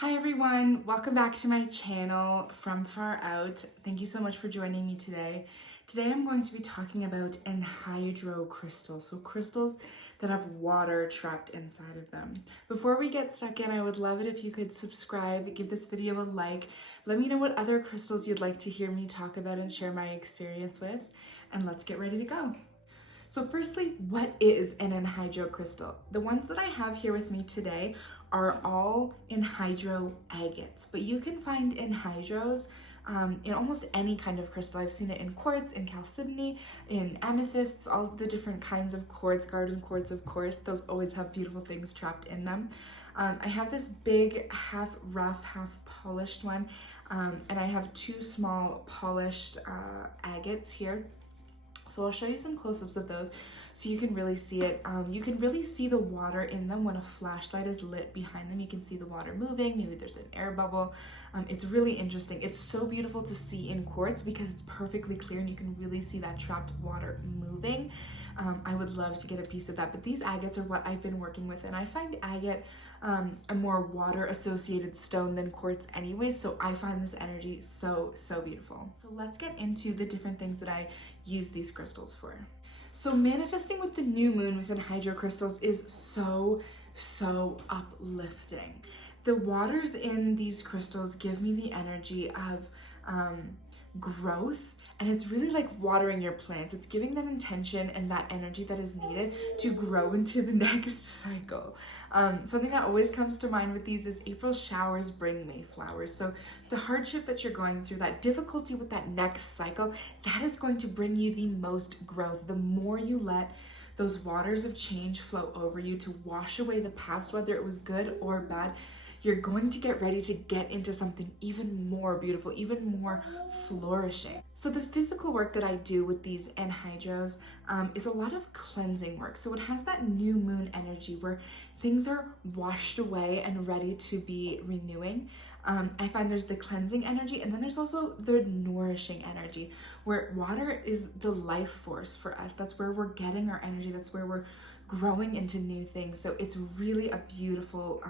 Hi everyone, welcome back to my channel from far out. Thank you so much for joining me today. Today I'm going to be talking about anhydro crystals, so crystals that have water trapped inside of them. Before we get stuck in, I would love it if you could subscribe, give this video a like, let me know what other crystals you'd like to hear me talk about and share my experience with, and let's get ready to go. So firstly, what is an anhydro crystal? The ones that I have here with me today are all anhydro agates, but you can find anhydros in almost any kind of crystal. I've seen it in quartz, in chalcedony, in amethysts, all the different kinds of quartz, garden quartz of course. Those always have beautiful things trapped in them. I have this big half rough, half polished one, and I have two small polished agates here. So I'll show you some close-ups of those so you can really see it. You can really see the water in them when a flashlight is lit behind them. You can see the water moving, maybe there's an air bubble. It's really interesting. It's so beautiful to see in quartz because it's perfectly clear and you can really see that trapped water moving. I would love to get a piece of that, but these agates are what I've been working with, and I find agate a more water-associated stone than quartz anyways, so I find this energy so beautiful. So let's get into the different things that I use these crystals for. So manifesting with the new moon within anhydro crystals is so uplifting. The waters in these crystals give me the energy of growth, and it's really like watering your plants. It's giving that intention and that energy that is needed to grow into the next cycle. Something that always comes to mind with these is April showers bring May flowers. So the hardship that you're going through, that difficulty with that next cycle, that is going to bring you the most growth. The more you let those waters of change flow over you to wash away the past, whether it was good or bad, you're going to get ready to get into something even more beautiful, even more flourishing. So the physical work that I do with these anhydros is a lot of cleansing work. So it has that new moon energy where things are washed away and ready to be renewing. I find there's the cleansing energy, and then there's also the nourishing energy, where water is the life force for us. That's where we're getting our energy. That's where we're growing into new things. So it's really a beautiful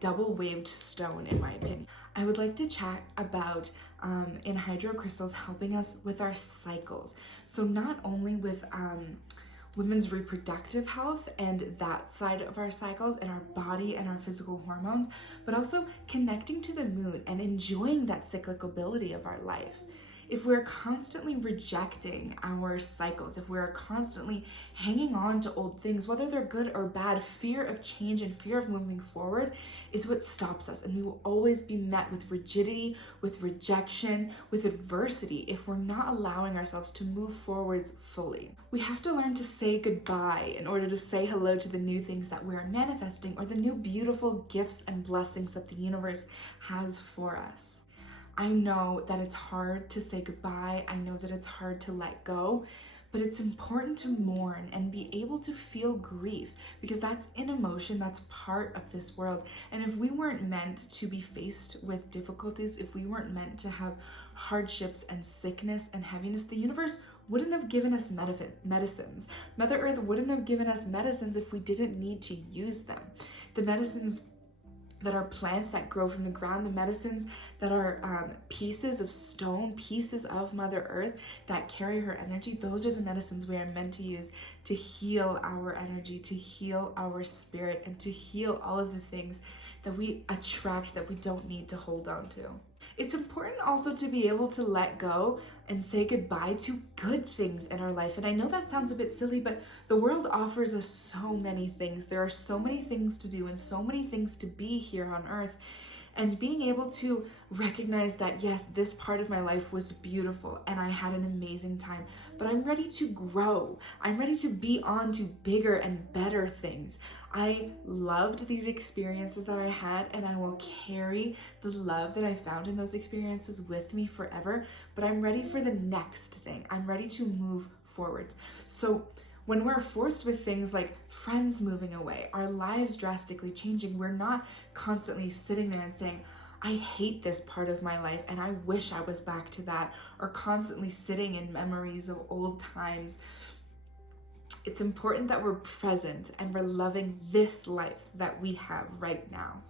double-waved stone, in my opinion. I would like to chat about anhydro crystals helping us with our cycles. So not only with women's reproductive health and that side of our cycles and our body and our physical hormones, but also connecting to the moon and enjoying that cyclicality of our life. If we're constantly rejecting our cycles, if we're constantly hanging on to old things, whether they're good or bad, fear of change and fear of moving forward is what stops us. And we will always be met with rigidity, with rejection, with adversity if we're not allowing ourselves to move forwards fully. We have to learn to say goodbye in order to say hello to the new things that we're manifesting or the new beautiful gifts and blessings that the universe has for us. I know that it's hard to say goodbye. I know that it's hard to let go, but it's important to mourn and be able to feel grief because that's an emotion that's part of this world. And if we weren't meant to be faced with difficulties, if we weren't meant to have hardships and sickness and heaviness, the universe wouldn't have given us medicines. Mother Earth wouldn't have given us medicines if we didn't need to use them. The medicines that are plants that grow from the ground, the medicines that are pieces of stone, pieces of Mother Earth that carry her energy, those are the medicines we are meant to use to heal our energy, to heal our spirit, and to heal all of the things that we attract that we don't need to hold on to. It's important also to be able to let go and say goodbye to good things in our life. And I know that sounds a bit silly, but the world offers us so many things. There are so many things to do and so many things to be here on earth. And being able to recognize that, yes, this part of my life was beautiful and I had an amazing time, but I'm ready to grow. I'm ready to be on to bigger and better things. I loved these experiences that I had, and I will carry the love that I found in those experiences with me forever, but I'm ready for the next thing. I'm ready to move forward. So when we're forced with things like friends moving away, our lives drastically changing, we're not constantly sitting there and saying, I hate this part of my life and I wish I was back to that, or constantly sitting in memories of old times. It's important that we're present and we're loving this life that we have right now.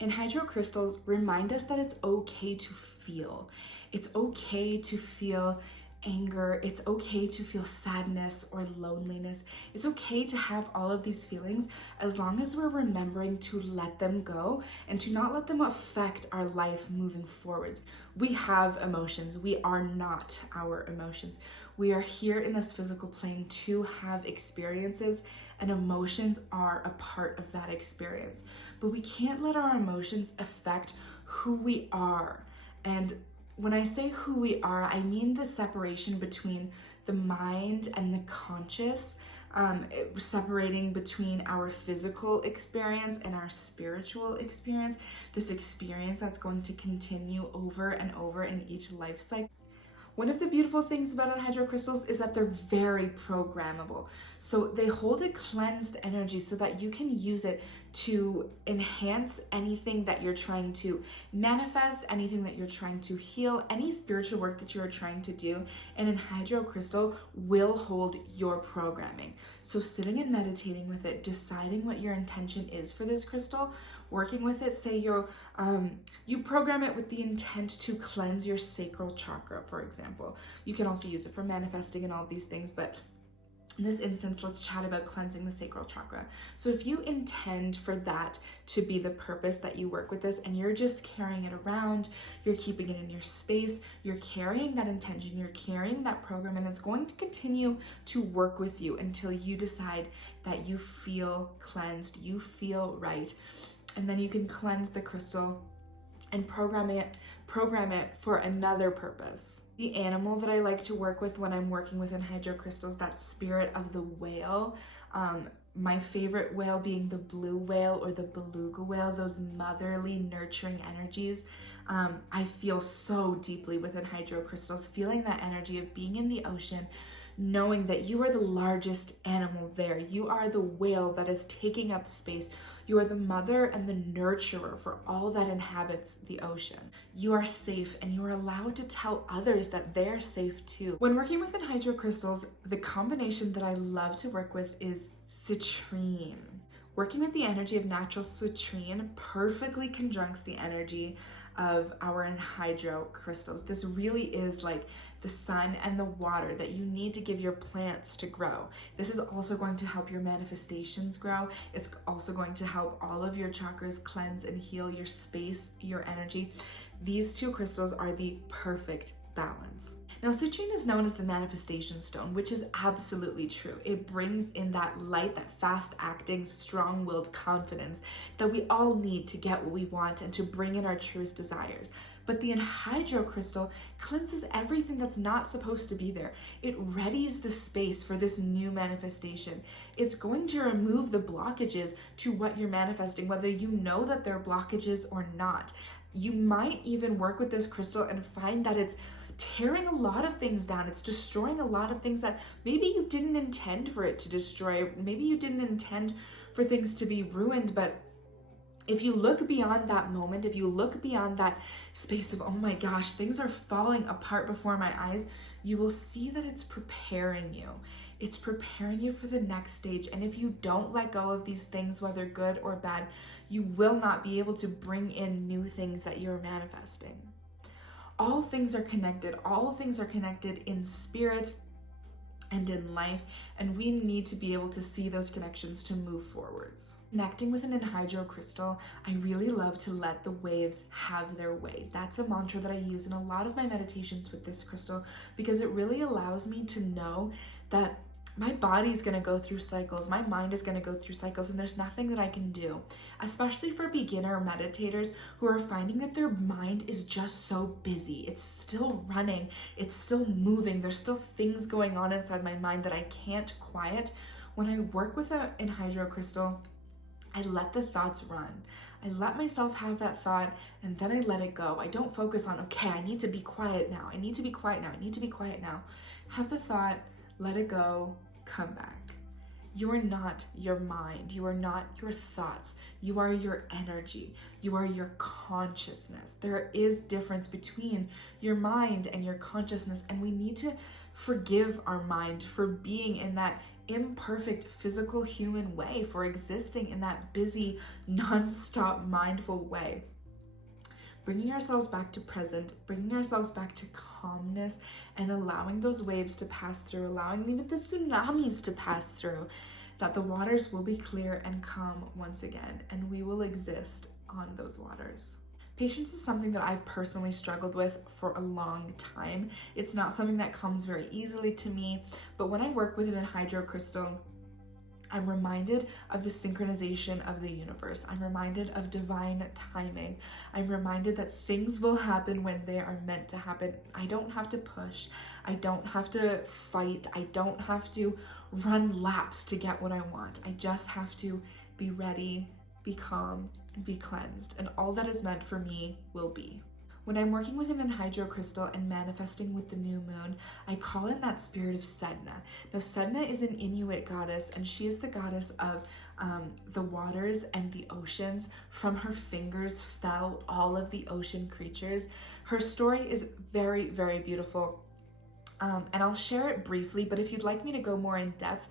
Anhydro crystals remind us that it's okay to feel. It's okay to feel anger. It's okay to feel sadness or loneliness. It's okay to have all of these feelings as long as we're remembering to let them go and to not let them affect our life moving forwards. We have emotions. We are not our emotions. We are here in this physical plane to have experiences, and emotions are a part of that experience. But we can't let our emotions affect who we are. And when I say who we are, I mean the separation between the mind and the conscious, separating between our physical experience and our spiritual experience, this experience that's going to continue over and over in each life cycle. One of the beautiful things about anhydro crystals is that they're very programmable. So they hold a cleansed energy so that you can use it to enhance anything that you're trying to manifest, anything that you're trying to heal, any spiritual work that you are trying to do. An anhydro crystal will hold your programming. So sitting and meditating with it, deciding what your intention is for this crystal, working with it, say you program it with the intent to cleanse your sacral chakra, for example. You can also use it for manifesting and all of these things, but in this instance, let's chat about cleansing the sacral chakra. So if you intend for that to be the purpose that you work with this, and you're just carrying it around, you're keeping it in your space, you're carrying that intention, you're carrying that program, and it's going to continue to work with you until you decide that you feel cleansed, you feel right. And then you can cleanse the crystal and program it for another purpose. The animal that I like to work with when I'm working with anhydro crystals, that spirit of the whale. My favorite whale being the blue whale or the beluga whale, those motherly, nurturing energies. I feel so deeply with anhydro crystals, feeling that energy of being in the ocean, knowing that you are the largest animal there. You are the whale that is taking up space. You are the mother and the nurturer for all that inhabits the ocean. You are safe, and you are allowed to tell others that they're safe too. When working with anhydro crystals, the combination that I love to work with is citrine. Working with the energy of natural citrine perfectly conjuncts the energy of our anhydro crystals. This really is like the sun and the water that you need to give your plants to grow. This is also going to help your manifestations grow. It's also going to help all of your chakras cleanse and heal your space, your energy. These two crystals are the perfect balance. Now, citrine is known as the manifestation stone, which is absolutely true. It brings in that light, that fast-acting, strong-willed confidence that we all need to get what we want and to bring in our truest desires. But the anhydro crystal cleanses everything that's not supposed to be there. It readies the space for this new manifestation. It's going to remove the blockages to what you're manifesting, whether you know that they're blockages or not. You might even work with this crystal and find that it's tearing a lot of things down. It's destroying a lot of things that maybe you didn't intend for it to destroy. Maybe you didn't intend for things to be ruined, but if you look beyond that moment, if you look beyond that space of, oh my gosh, things are falling apart before my eyes, you will see that it's preparing you. It's preparing you for the next stage. And if you don't let go of these things, whether good or bad, you will not be able to bring in new things that you're manifesting. All things are connected. All things are connected in spirit and in life, and we need to be able to see those connections to move forwards. Connecting with an anhydro crystal, I really love to let the waves have their way. That's a mantra that I use in a lot of my meditations with this crystal, because it really allows me to know that my body's going to go through cycles, my mind is going to go through cycles, and there's nothing that I can do, especially for beginner meditators who are finding that their mind is just so busy. It's still running, it's still moving, there's still things going on inside my mind that I can't quiet. When I work with an anhydro crystal, I let the thoughts run. I let myself have that thought, and then I let it go. I don't focus on, okay, I need to be quiet now. I need to be quiet now. I need to be quiet now. Have the thought, let it go, come back. You are not your mind. You are not your thoughts. You are your energy. You are your consciousness. There is difference between your mind and your consciousness, and we need to forgive our mind for being in that imperfect physical human way, for existing in that busy, non-stop mindful way. Bringing ourselves back to present, bringing ourselves back to calmness, and allowing those waves to pass through, allowing even the tsunamis to pass through, that the waters will be clear and calm once again, and we will exist on those waters. Patience is something that I've personally struggled with for a long time. It's not something that comes very easily to me, but when I work with an anhydro crystal, I'm reminded of the synchronization of the universe. I'm reminded of divine timing. I'm reminded that things will happen when they are meant to happen. I don't have to push. I don't have to fight. I don't have to run laps to get what I want. I just have to be ready, be calm, and be cleansed. And all that is meant for me will be. When I'm working with an anhydro crystal and manifesting with the new moon, I call in that spirit of Sedna. Now, Sedna is an Inuit goddess, and she is the goddess of the waters and the oceans. From her fingers fell all of the ocean creatures. Her story is very, very beautiful. And I'll share it briefly, but if you'd like me to go more in depth,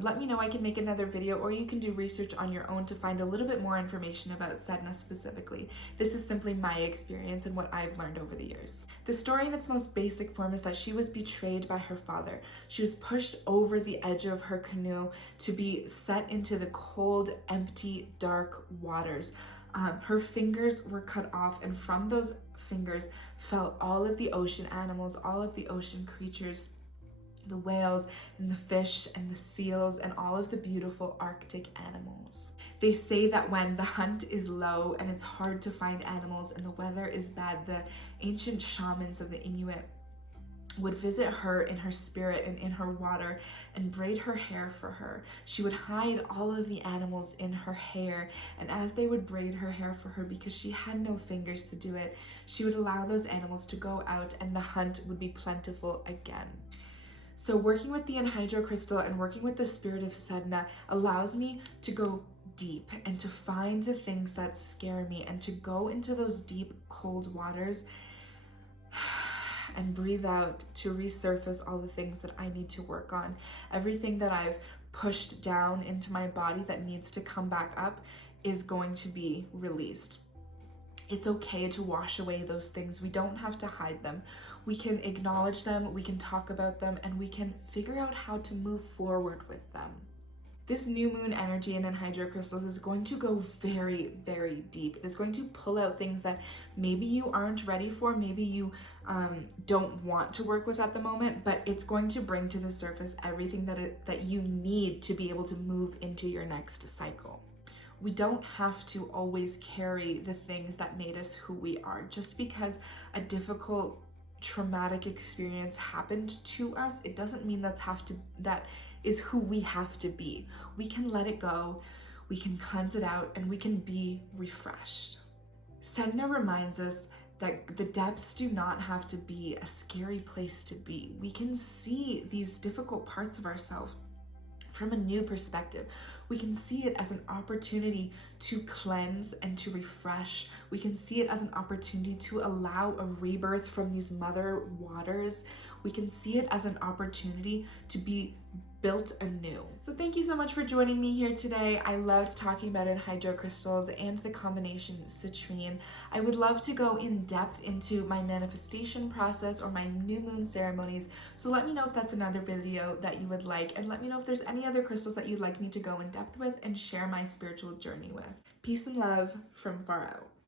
let me know. I can make another video, or you can do research on your own to find a little bit more information about Sedna specifically. This is simply my experience and what I've learned over the years. The story in its most basic form is that she was betrayed by her father. She was pushed over the edge of her canoe to be set into the cold, empty, dark waters. Her fingers were cut off, and from those fingers fell all of the ocean animals, all of the ocean creatures, the whales and the fish and the seals and all of the beautiful Arctic animals. They say that when the hunt is low and it's hard to find animals and the weather is bad, the ancient shamans of the Inuit would visit her in her spirit and in her water and braid her hair for her. She would hide all of the animals in her hair, and as they would braid her hair for her, because she had no fingers to do it, she would allow those animals to go out and the hunt would be plentiful again. So working with the anhydro crystal and working with the spirit of Sedna allows me to go deep and to find the things that scare me and to go into those deep, cold waters and breathe out to resurface all the things that I need to work on. Everything that I've pushed down into my body that needs to come back up is going to be released. It's okay to wash away those things. We don't have to hide them. We can acknowledge them, we can talk about them, and we can figure out how to move forward with them. This new moon energy in anhydro crystals is going to go very, very deep. It's going to pull out things that maybe you aren't ready for, maybe you don't want to work with at the moment, but it's going to bring to the surface everything that you need to be able to move into your next cycle. We don't have to always carry the things that made us who we are. Just because a difficult, traumatic experience happened to us, it doesn't mean that is who we have to be. We can let it go, we can cleanse it out, and we can be refreshed. Sedna reminds us that the depths do not have to be a scary place to be. We can see these difficult parts of ourselves from a new perspective. We can see it as an opportunity to cleanse and to refresh. We can see it as an opportunity to allow a rebirth from these mother waters. We can see it as an opportunity to be built anew. So thank you so much for joining me here today. I loved talking about anhydro crystals and the combination citrine. I would love to go in depth into my manifestation process or my new moon ceremonies. So let me know if that's another video that you would like, and let me know if there's any other crystals that you'd like me to go in depth with and share my spiritual journey with. Peace and love from far out.